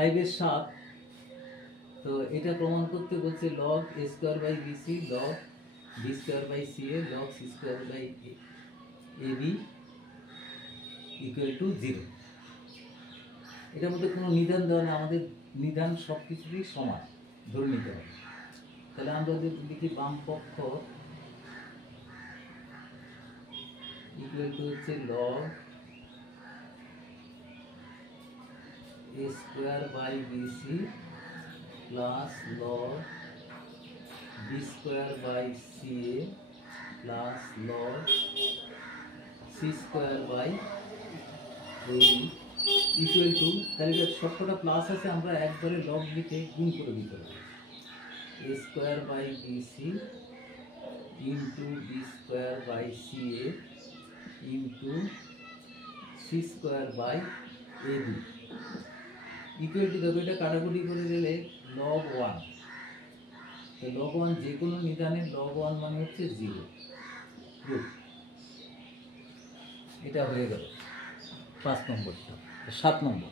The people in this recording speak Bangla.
5 এর 7। তো এটা প্রমাণ করতে বলছে log a square by bc log b square by ca log c square by ab equal to 0। এটার মধ্যে কোনো নিধান দেওয়া না, আমাদের নিধান সব কিছুরই সমান ধরে নিতে হবে। তাহলে আমরা যদি লিখি বাম পক্ষ ইকুয়াল টু হচ্ছে log a square by bc plus log b square by ca plus log c square by ab equal to, তাহলে এটা সবকটা প্লাস আছে, আমরা একবারে লগ লিখে গুণ করে দিতে হবে। a square by bc into b square by ca into c square by ab equal to, দেখো এটা কাটাকুটি করে দিলে log 1। তো log 1 যে কোনো নিদানের log 1 মানে হচ্ছে 0 রুট। এটা হয়ে গেল 5 নম্বরটা। 7 নম্বর